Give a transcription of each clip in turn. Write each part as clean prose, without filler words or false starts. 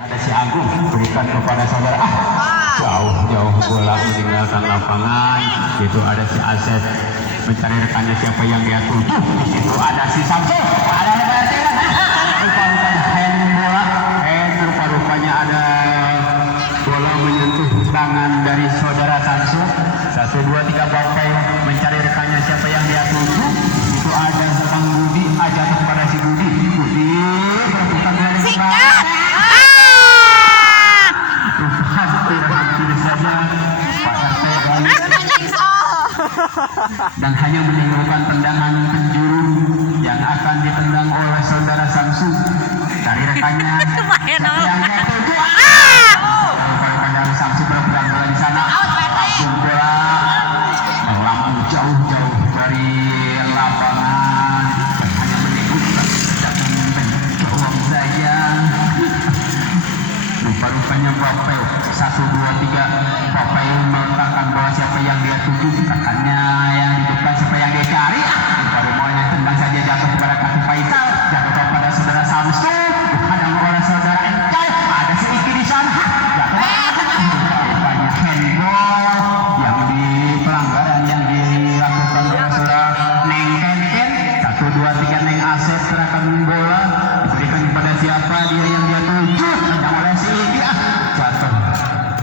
Ada si Agung berikan kepada saudara. Jauh bola meninggalkan lapangan. Itu ada si Asep mencari rekannya siapa yang dia tuju. Itu ada si Samsul. Ada rupa-rupanya ada bola menyentuh tangan dari saudara Samsul. 1, 2, 3 Bapak mencari rekannya siapa yang dia tuju. Itu ada Bang Budi, aja kepada si Budi. Budi berputar dari sikat. Hampir saja Pak RT dan hanya menimbulkan tendangan penjuru yang akan ditendang oleh saudara Samsu dari rekannya yang pandang Samsu berpegang bola di sana. Bola melambung jauh-jauh dari lapangan hanya menimbulkan tendangan saja. Rupa-rupanya Bapel 1, 2, 3 Bapel meletakkan bola siapa yang dia tuju, rekannya yang di depan siapa yang dia cari. Rupa-rupanya tendang saja jatuh kepada kaki Faisal, jatuh kepada saudara Samsu, ada oleh saudara Encal, ada si Iki di sana, rupa-rupanya handball yang di pelanggaran yang dilakukan oleh saudara Neng Kenten. 1, 2, 3 Neng Asep serahkan bola diberikan kepada siapa dia yang dia tuju, tendang oleh si Iki, jatuh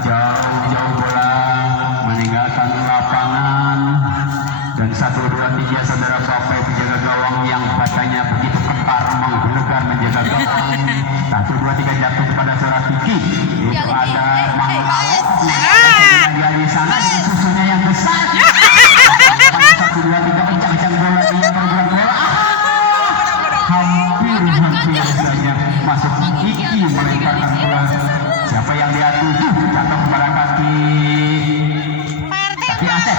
jauh bola meninggalkan lapangan. Dan 1, 2, 3 saudara Bapak penjaga gawang yang batanya begitu kekar menggelegar menjaga gawang. 1, 2, 3 jatuh kepada saudara Kiki. Itu ada Mang Laut dia di sana dengan susunya yang besar. 1, 2, 3 kencang-kencang bola dia perbulan bola. Hampir saja masuk Kiki melemparkan bola. Siapa yang dia tuju jatuh kepada kaki Asep.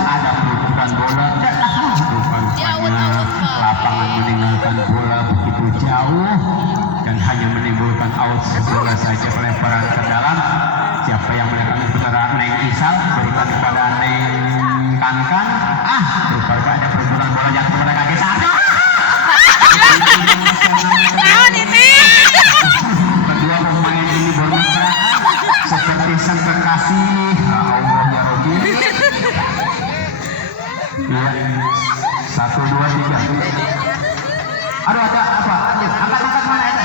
Ada pelukan bola dan lapangan meninggalkan bola begitu jauh dan hanya menimbulkan out bola saja pelemparan ke dalam. Siapa yang melakukan saudara Neng Isal berikan kepada Neng Kankan. Rupanya ada pelukan bola jatuh kepada kaki Sardo. Kedua pemain ini bermesraan seperti sang kekasih. Allah ya Robi. Ya, 1, 2, 3. Aduh, ada apa? Angkat mana itu?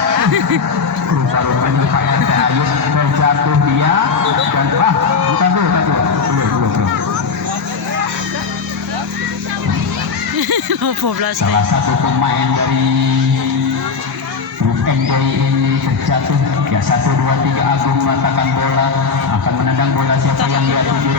Rupa-rupanya Pak RT Ayub terjatuh dia dan bukan dulu. Salah satu pemain dari grup NJ ini terjatuh. Ya, 1, 2, 3 Agung meletakkan bola akan menendang bola siapa yang dia tuju